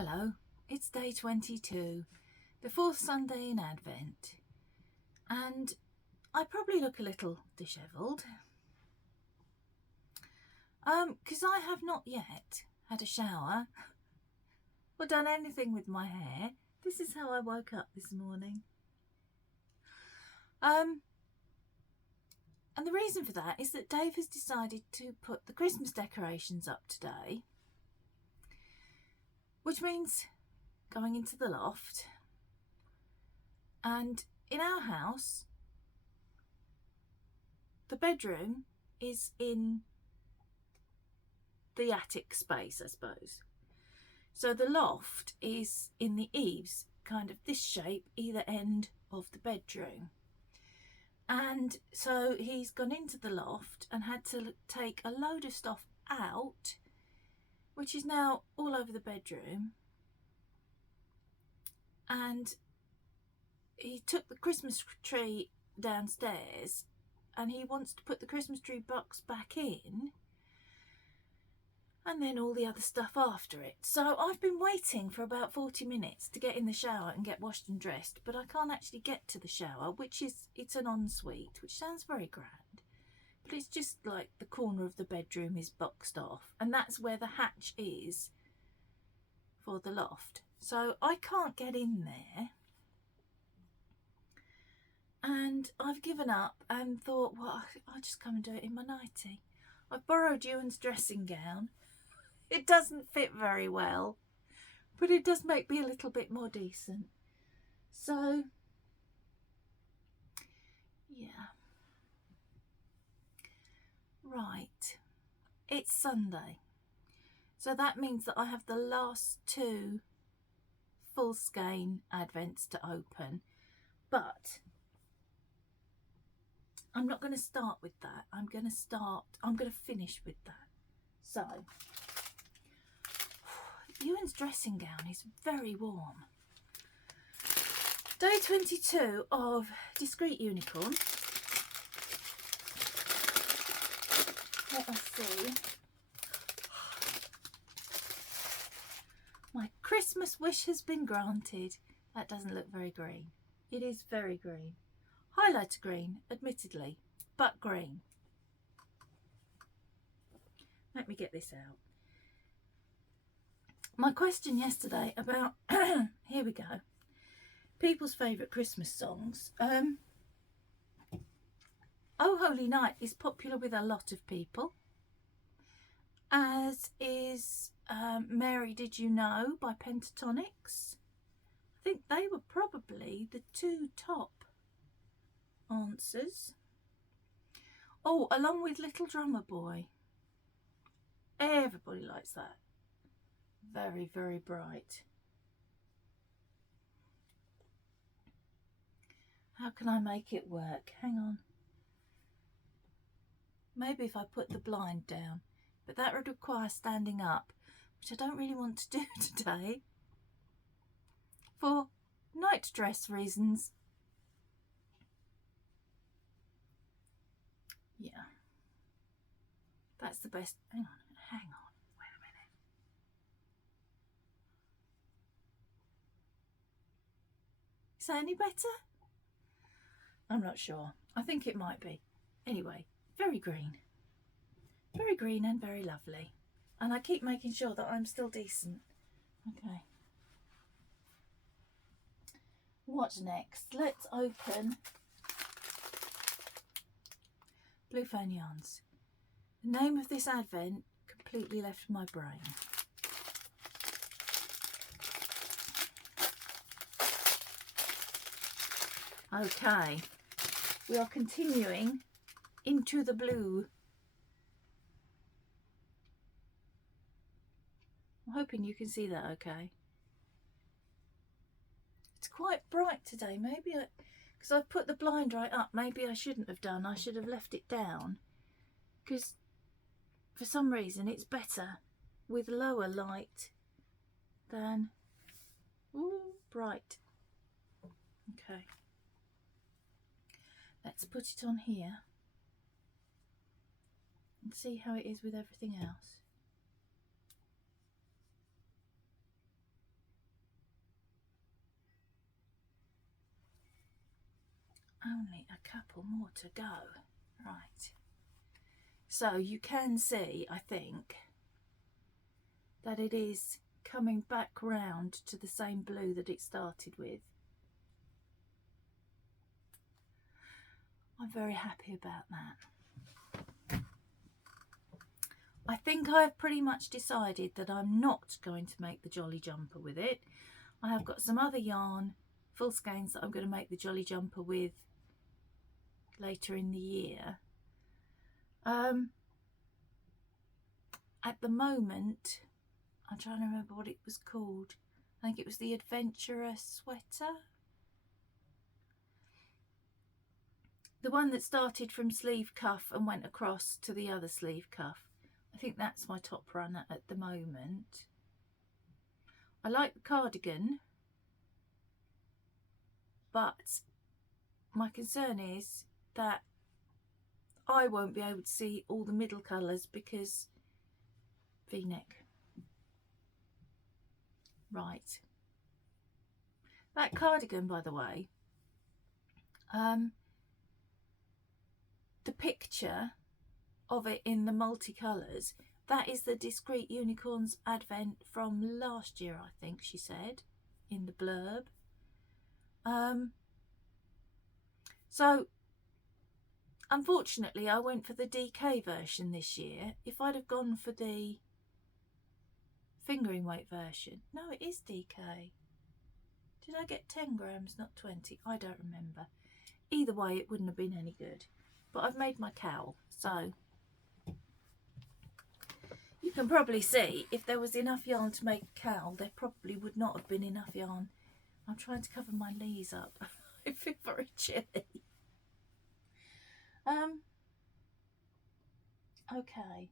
Hello, it's day 22, the fourth Sunday in Advent, and I probably look a little dishevelled because I have not yet had a shower or done anything with my hair. This is how I woke up this morning. And the reason for that is that Dave has decided to put the Christmas decorations up today, which means going into the loft. And in our house, the bedroom is in the attic space, I suppose. So the loft is in the eaves, kind of this shape, either end of the bedroom. And so he's gone into the loft and had to take a load of stuff out, which is now all over the bedroom. And he took the Christmas tree downstairs and he wants to put the Christmas tree box back in, and then all the other stuff after it. So I've been waiting for about 40 minutes to get in the shower and get washed and dressed, but I can't actually get to the shower, it's an ensuite, which sounds very grand, but it's just like the corner of the bedroom is boxed off, and that's where the hatch is for the loft. So I can't get in there. And I've given up and thought, well, I'll just come and do it in my nightie. I've borrowed Ewan's dressing gown. It doesn't fit very well, but it does make me a little bit more decent. So, yeah. Right. It's Sunday. So that means that I have the last two full skein Advents to open. But I'm not going to start with that. I'm going to finish with that. So, Ewan's dressing gown is very warm. Day 22 of Discreet Unicorn. Let us see. My Christmas wish has been granted. That doesn't look very green. It is very green. Highlighter green, admittedly, but green. Let me get this out. My question yesterday about, here we go, people's favourite Christmas songs. Oh Holy Night is popular with a lot of people, as is Mary Did You Know by Pentatonics. I think they were probably the two top answers. Oh, along with Little Drummer Boy. Everybody likes that. Very, very bright. How can I make it work? Hang on. Maybe if I put the blind down, but that would require standing up, which I don't really want to do today for night dress reasons. Yeah, that's the best. Hang on, wait a minute. Is that any better? I'm not sure. I think it might be. Anyway, very green and very lovely. And I keep making sure that I'm still decent. Okay. What's next? Let's open Blue Fern Yarns. The name of this Advent completely left my brain. Okay, we are continuing into the blue. I'm hoping you can see that okay. It's quite bright today. Maybe because I've put the blind right up, maybe I shouldn't have done. I should have left it down, because for some reason it's better with lower light than bright. Okay, let's put it on here and see how it is with everything else. Only a couple more to go. Right. So you can see, I think, that it is coming back round to the same blue that it started with. I'm very happy about that. I think I've pretty much decided that I'm not going to make the jolly jumper with it. I have got some other yarn, full skeins, that I'm going to make the jolly jumper with later in the year. At the moment, I'm trying to remember what it was called. I think it was the Adventurer Sweater. The one that started from sleeve cuff and went across to the other sleeve cuff. I think that's my top runner at the moment. I like the cardigan, but my concern is that I won't be able to see all the middle colours because V-neck. Right. That cardigan, by the way, the picture of it in the multicolours, that is the Discreet Unicorns Advent from last year, I think she said in the blurb. So unfortunately I went for the DK version this year. If I'd have gone for the fingering weight version, no, it is DK. Did I get 10 grams, not 20? I don't remember. Either way, it wouldn't have been any good. But I've made my cowl, so you can probably see if there was enough yarn to make a cowl, there probably would not have been enough yarn. I'm trying to cover my knees up. I feel very chilly. Okay.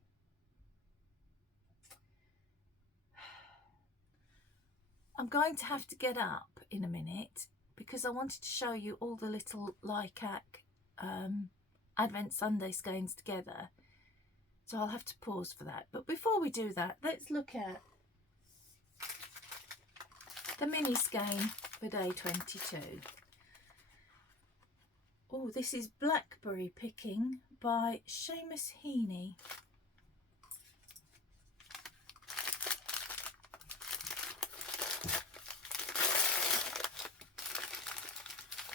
I'm going to have to get up in a minute because I wanted to show you all the little Likac Advent Sunday skeins together. So I'll have to pause for that. But before we do that, let's look at the mini skein for day 22. Oh, this is Blackberry Picking by Seamus Heaney.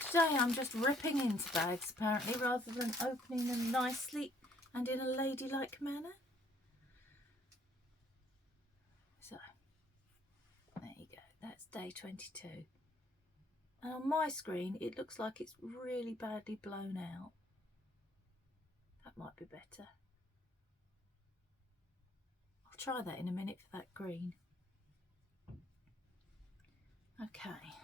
Today I'm just ripping into bags apparently rather than opening them nicely and in a ladylike manner. So, there you go, that's day 22. And on my screen it looks like it's really badly blown out. That might be better. I'll try that in a minute for that green. Okay.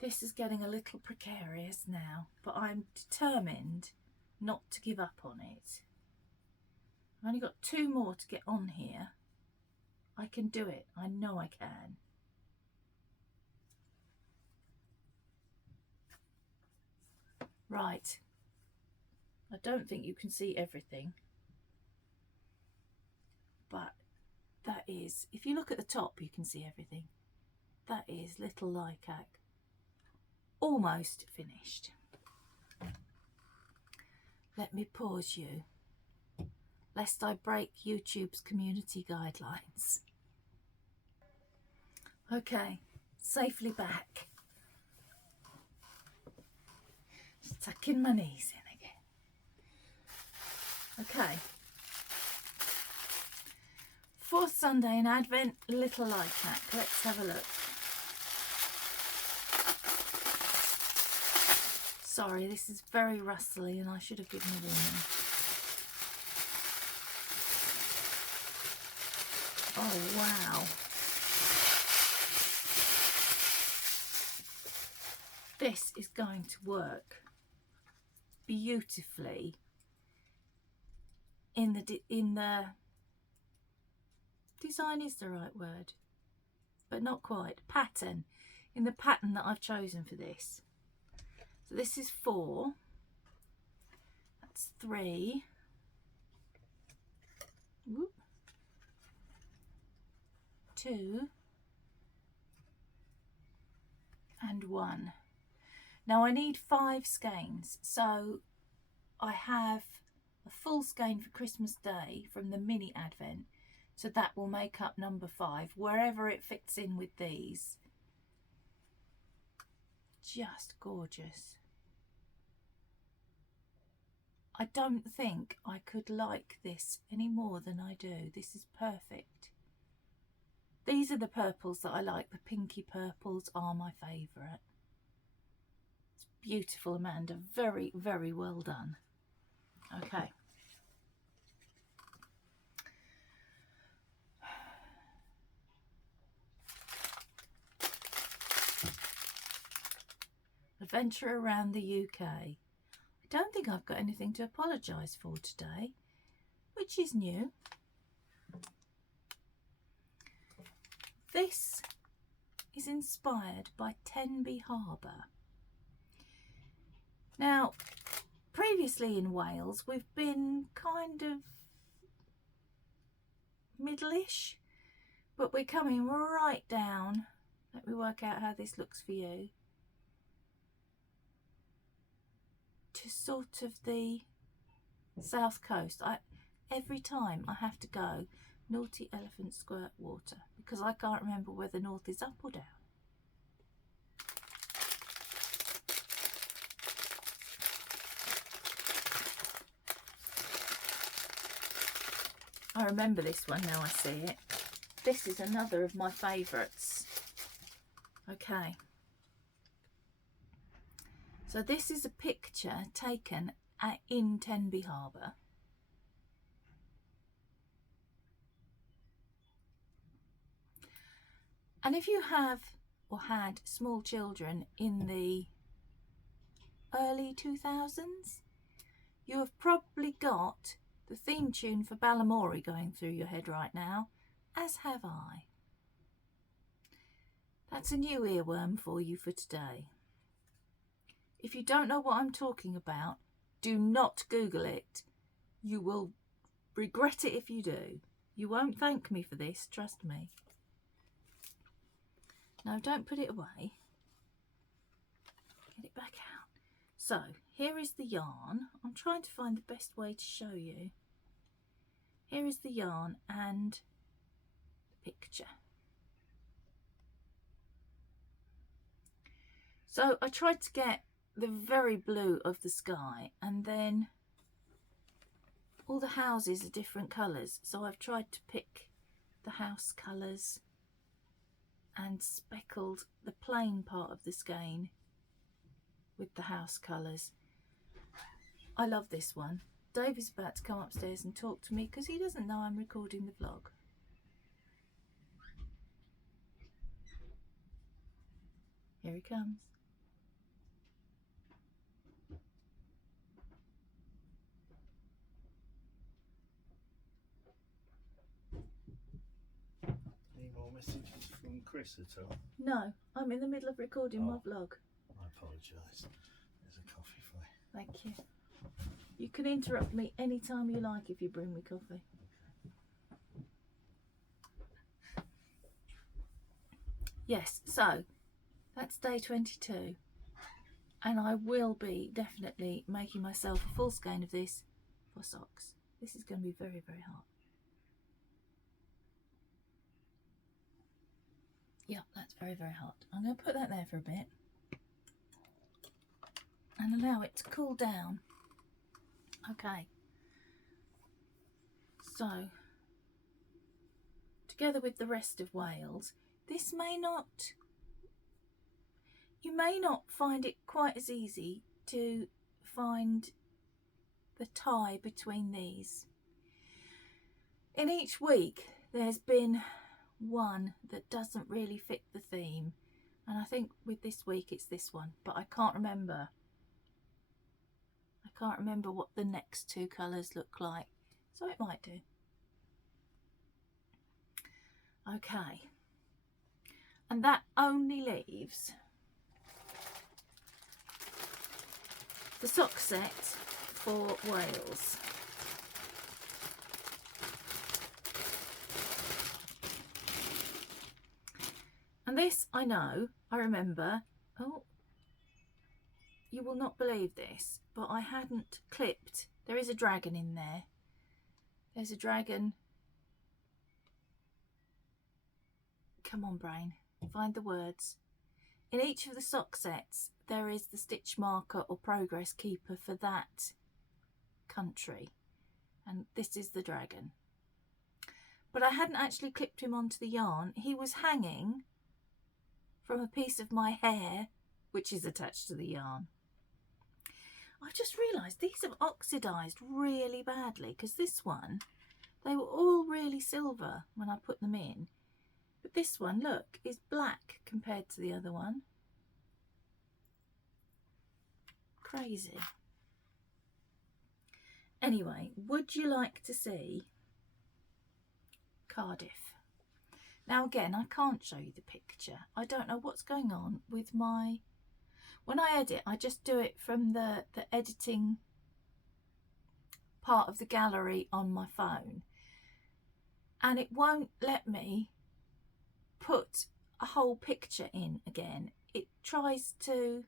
This is getting a little precarious now, but I'm determined not to give up on it. I've only got 2 more to get on here. I can do it. I know I can. Right. I don't think you can see everything. But that is, if you look at the top, you can see everything. That is little Likac. Almost finished. Let me pause you, lest I break YouTube's community guidelines. Okay, safely back. Just tucking my knees in again. Okay. 4th Sunday in Advent, little Likac. Let's have a look. Sorry, this is very rustly and I should have given a warning. Oh wow. This is going to work beautifully in the design is the right word, but not quite. Pattern, in the pattern that I've chosen for this. So this is 4, that's 3, whoop, 2, and 1. Now I need 5 skeins, so I have a full skein for Christmas Day from the mini advent, so that will make up number 5 wherever it fits in with these. Just gorgeous. I don't think I could like this any more than I do. This is perfect. These are the purples that I like. The pinky purples are my favourite. It's beautiful, Amanda. Very, very well done. Okay. Adventure around the UK. I don't think I've got anything to apologise for today, which is new. This is inspired by Tenby Harbour. Now, previously in Wales, we've been kind of middle-ish, but we're coming right down. Let me work out how this looks for you. To sort of the south coast. Every time I have to go naughty elephant squirt water because I can't remember whether north is up or down. I remember this one now I see it. This is another of my favourites. Okay. So this is a picture taken in Tenby Harbour. And if you have or had small children in the early 2000s, you have probably got the theme tune for Balamory going through your head right now, as have I. That's a new earworm for you for today. If you don't know what I'm talking about, do not Google it. You will regret it if you do. You won't thank me for this, trust me. No, don't put it away. Get it back out. So, here is the yarn. I'm trying to find the best way to show you. Here is the yarn and the picture. So, I tried to get the very blue of the sky, and then all the houses are different colours, so I've tried to pick the house colours and speckled the plain part of the skein with the house colours. I love this one. Dave is about to come upstairs and talk to me because he doesn't know I'm recording the vlog. Here he comes. Messages from Chris at all? No, I'm in the middle of recording my vlog. I apologise. There's a coffee for you. Thank you. You can interrupt me anytime you like if you bring me coffee. Yes, so that's day 22. And I will be definitely making myself a full skein of this for socks. This is going to be very, very hot. Yep, that's very, very hot. I'm going to put that there for a bit and allow it to cool down. Okay. So, together with the rest of Wales, this may not, you may not find it quite as easy to find the tie between these. In each week, there's been one that doesn't really fit the theme, and I think with this week it's this one, but I can't remember what the next two colours look like, so it might do. Okay, and that only leaves the sock set for Wales. And this, I know, I remember, oh, you will not believe this, but I hadn't clipped. There is a dragon in there. There's a dragon. Come on, brain, find the words. In each of the sock sets, there is the stitch marker or progress keeper for that country. And this is the dragon. But I hadn't actually clipped him onto the yarn. He was hanging from a piece of my hair, which is attached to the yarn. I've just realised these have oxidised really badly, because this one, they were all really silver when I put them in. But this one, look, is black compared to the other one. Crazy. Anyway, would you like to see Cardiff? Now again, I can't show you the picture. I don't know what's going on with my... When I edit, I just do it from the editing part of the gallery on my phone. And it won't let me put a whole picture in again. It tries to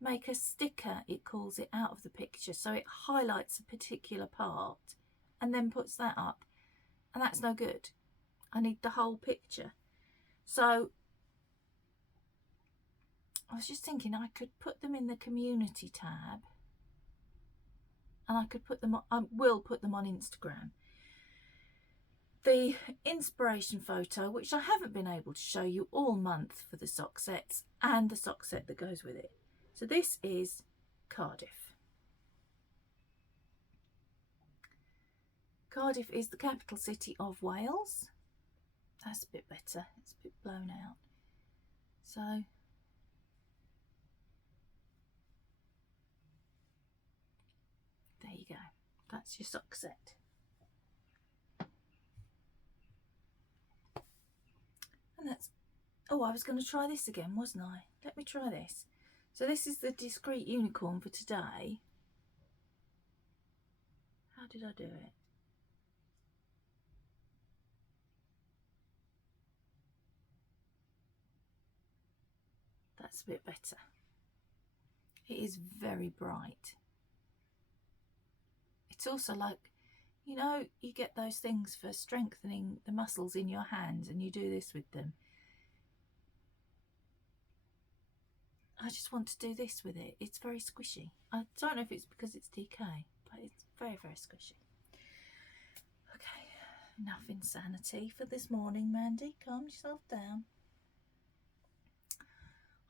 make a sticker, it calls it, out of the picture. So it highlights a particular part and then puts that up. And that's no good. I need the whole picture. So I was just thinking I could put them in the community tab, and I could put them on, I will put them on Instagram. The inspiration photo, which I haven't been able to show you all month for the sock sets, and the sock set that goes with it. So this is Cardiff. Cardiff is the capital city of Wales. That's a bit better. It's a bit blown out. So there you go. That's your sock set. And that's... Oh, I was going to try this again, wasn't I? Let me try this. So this is the discreet unicorn for today. How did I do it? That's a bit better. It is very bright. It's also like, you know, you get those things for strengthening the muscles in your hands, and you do this with them. I just want to do this with it. It's very squishy. I don't know if it's because it's DK, but it's very, very squishy. Okay, enough insanity for this morning, Mandy. Calm yourself down.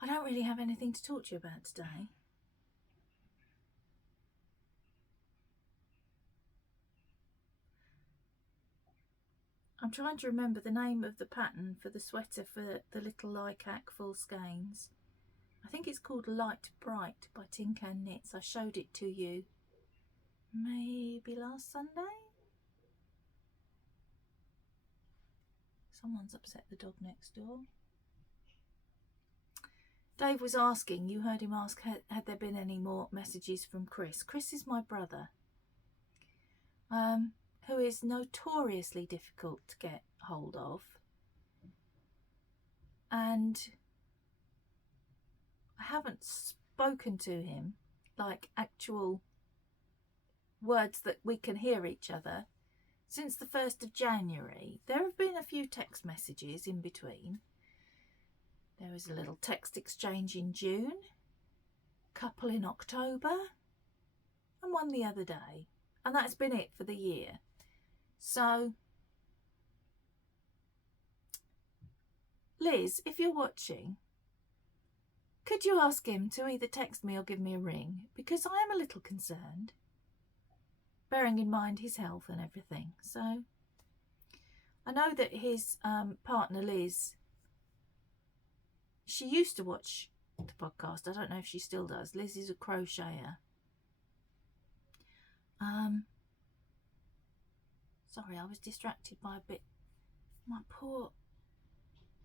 I don't really have anything to talk to you about today. I'm trying to remember the name of the pattern for the sweater for the little Likac full skeins. I think it's called Light Bright by Tin Can Knits. I showed it to you maybe last Sunday. Someone's upset the dog next door. Dave was asking, you heard him ask, had there been any more messages from Chris? Chris is my brother, who is notoriously difficult to get hold of. And I haven't spoken to him, like actual words that we can hear each other, since the 1st of January. There have been a few text messages in between. There was a little text exchange in June, couple in October, and one the other day. And that's been it for the year. So, Liz, if you're watching, could you ask him to either text me or give me a ring? Because I am a little concerned, bearing in mind his health and everything. So, I know that his partner, Liz, she used to watch the podcast. I don't know if she still does. Liz is a crocheter. Sorry, I was distracted by a bit. My poor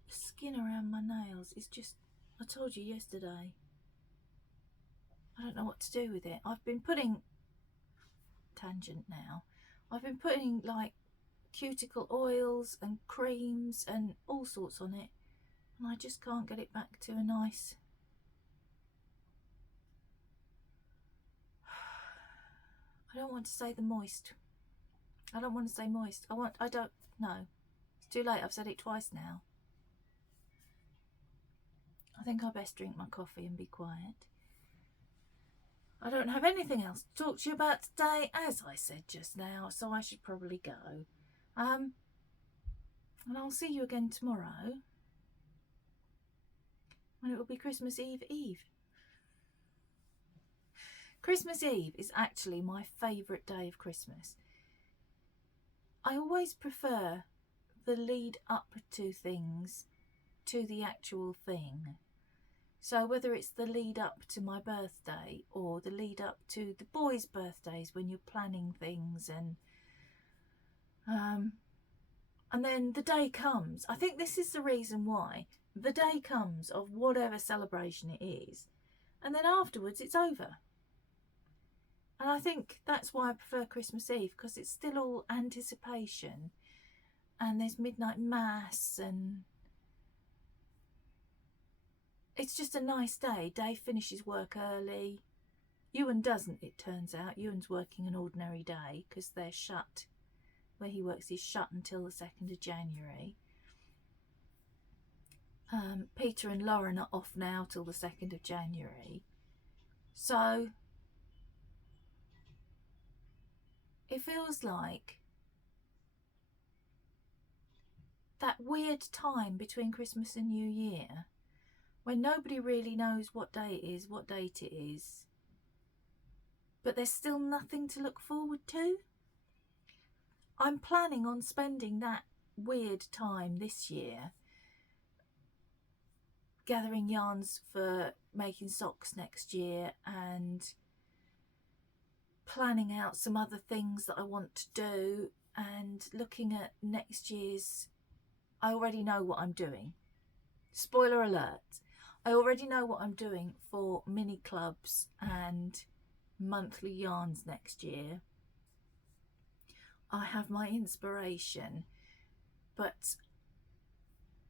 skin around my nails is just... I told you yesterday. I don't know what to do with it. I've been putting... Tangent now. I've been putting like cuticle oils and creams and all sorts on it. And I just can't get it back to a nice I don't want to say the moist. I don't want to say moist. I don't know. It's too late. I've said it twice now. I think I best drink my coffee and be quiet. I don't have anything else to talk to you about today, as I said just now, so I should probably go. And I'll see you again tomorrow, when it will be Christmas Eve. Christmas Eve is actually my favourite day of Christmas. I always prefer the lead up to things to the actual thing. So whether it's the lead up to my birthday or the lead up to the boys' birthdays when you're planning things, and then the day comes. I think this is the reason why. The day comes of whatever celebration it is, and then afterwards it's over. And I think that's why I prefer Christmas Eve, because it's still all anticipation, and there's midnight mass, and it's just a nice day. Dave finishes work early. Ewan doesn't, it turns out. Ewan's working an ordinary day because they're shut. Where he works is shut until the 2nd of January. Peter and Lauren are off now till the 2nd of January. So it feels like that weird time between Christmas and New Year, when nobody really knows what day it is, what date it is, but there's still nothing to look forward to. I'm planning on spending that weird time this year gathering yarns for making socks next year, and planning out some other things that I want to do, and looking at next year's. I already know what I'm doing. Spoiler alert. I already know what I'm doing for mini clubs and monthly yarns next year. I have my inspiration, but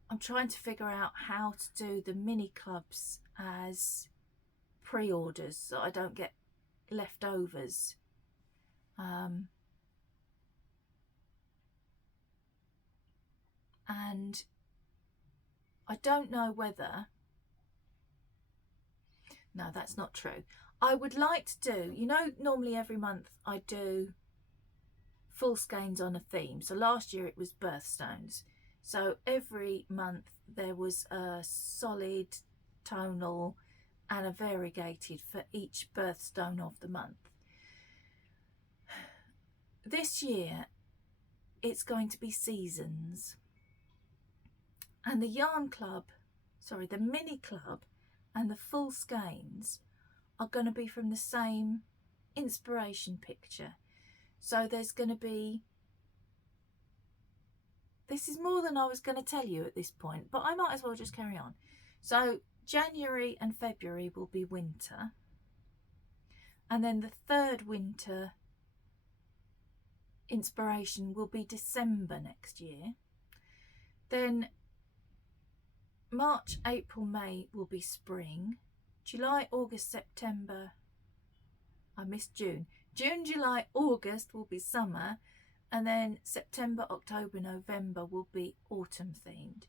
I'm trying to figure out how to do the mini clubs as pre-orders so I don't get leftovers. And I don't know whether... No, that's not true. I would like to do, you know, normally every month I do full skeins on a theme. So last year it was birthstones. So every month there was a solid, tonal and a variegated for each birthstone of the month. This year it's going to be seasons. And the yarn club, sorry, the mini club and the full skeins are going to be from the same inspiration picture. So there's going to be, this is more than I was going to tell you at this point, but I might as well just carry on. So January and February will be winter, and then the third winter inspiration will be December next year. Then March, April, May will be spring. July, August, September, I missed June. June, July, August will be summer, and then September, October, November will be autumn themed.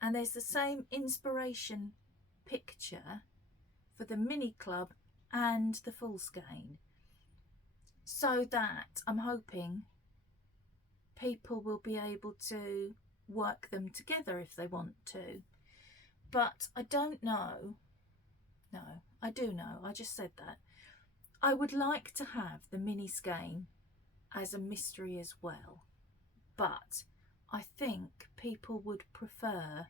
And there's the same inspiration picture for the mini club and the full skein, so that I'm hoping people will be able to work them together if they want to. But I don't know. No, I do know. I just said that. I would like to have the mini skein as a mystery as well. But I think people would prefer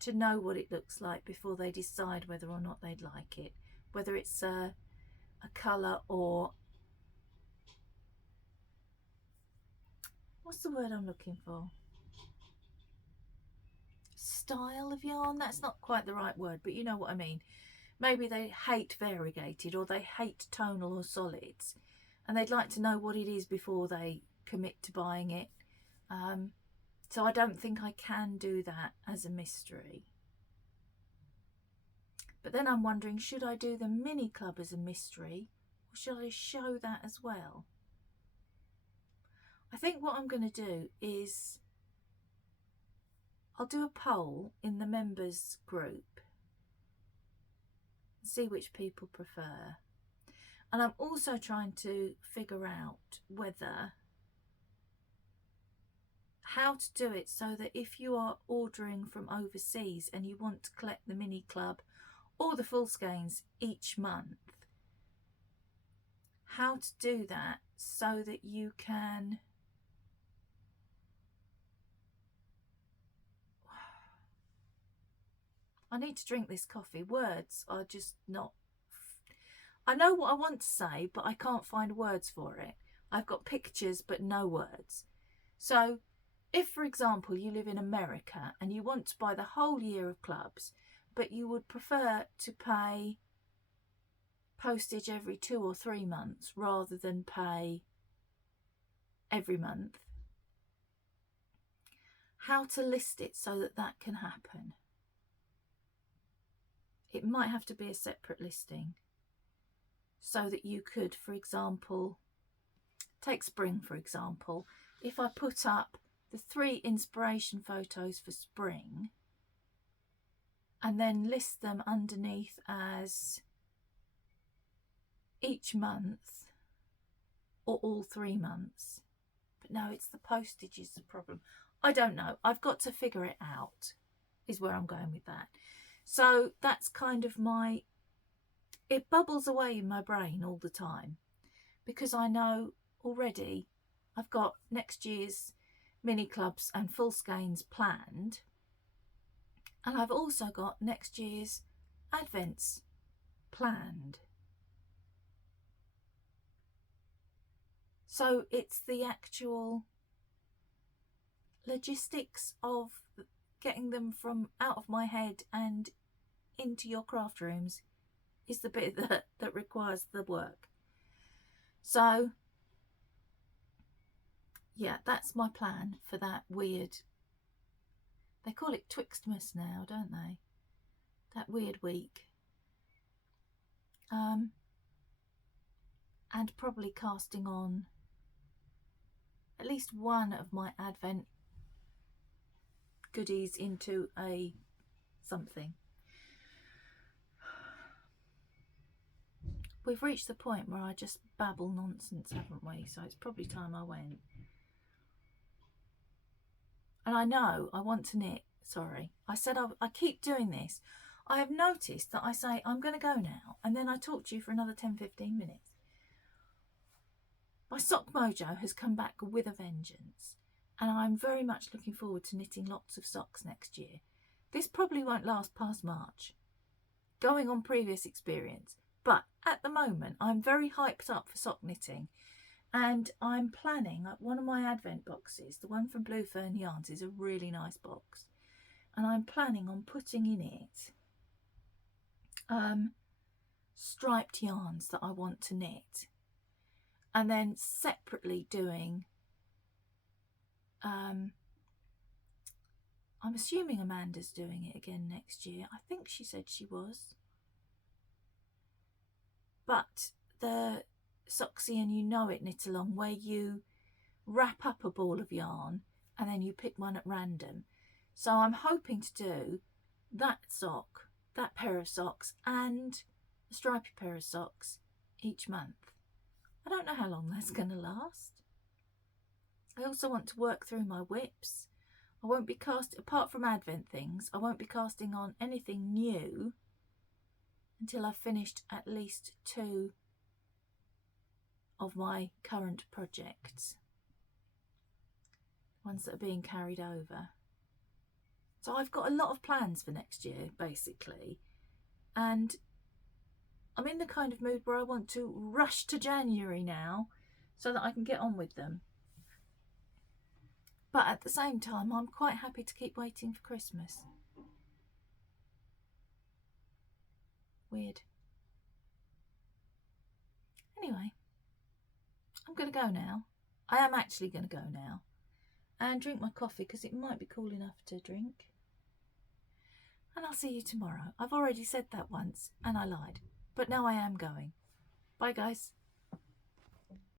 to know what it looks like before they decide whether or not they'd like it. Whether it's a colour or... what's the word I'm looking for? Style of yarn? That's not quite the right word, but you know what I mean. Maybe they hate variegated, or they hate tonal or solids, and they'd like to know what it is before they commit to buying it. So I don't think I can do that as a mystery. But then I'm wondering, should I do the mini club as a mystery, Or shall I show that as well? I think what I'm going to do is I'll do a poll in the members group, see which people prefer. And I'm also trying to figure out how to do it so that if you are ordering from overseas and you want to collect the mini club or the full skeins each month, how to do that so that you can I need to drink this coffee. Words are just not... I know what I want to say, but I can't find words for it. I've got pictures, but no words. So if, for example, you live in America and you want to buy the whole year of clubs, but you would prefer to pay postage every 2 or 3 months rather than pay every month, how to list it so that that can happen. It might have to be a separate listing so that you could, for example, take spring, for example. If I put up the 3 inspiration photos for spring and then list them underneath as each month or all 3 months. But no, it's the postage is the problem. I don't know. I've got to figure it out, is where I'm going with that. So that's kind of it bubbles away in my brain all the time because I know already I've got next year's mini clubs and full skeins planned, and I've also got next year's advents planned. So it's the actual logistics of getting them from out of my head and into your craft rooms is the bit that requires the work. So yeah, that's my plan for that weird, they call it Twixtmas now, don't they? That weird week. And probably casting on at least one of my advent goodies into a something. We've reached the point where I just babble nonsense, haven't we? So it's probably time I went. And I know I want to knit. Sorry, I said I keep doing this. I have noticed that I say I'm going to go now and then I talk to you for another 10-15 minutes. My sock mojo has come back with a vengeance, and I'm very much looking forward to knitting lots of socks next year. This probably won't last past March, going on previous experience, but at the moment I'm very hyped up for sock knitting, and I'm planning one of my advent boxes, the one from Fern Yarns, is a really nice box, and I'm planning on putting in it striped yarns that I want to knit, and then separately doing I'm assuming Amanda's doing it again next year. I think she said she was. But the Socksy and You Know It knit along, where you wrap up a ball of yarn and then you pick one at random. So I'm hoping to do that sock, that pair of socks, and a stripy pair of socks each month. I don't know how long that's going to last. I also want to work through my whips. I won't be casting, apart from advent things, I won't be casting on anything new until I've finished at least 2 of my current projects, ones that are being carried over. So I've got a lot of plans for next year, basically, and I'm in the kind of mood where I want to rush to January now so that I can get on with them. But at the same time, I'm quite happy to keep waiting for Christmas. Weird. Anyway, I'm going to go now. I am actually going to go now and drink my coffee because it might be cool enough to drink. And I'll see you tomorrow. I've already said that once and I lied, but now I am going. Bye guys.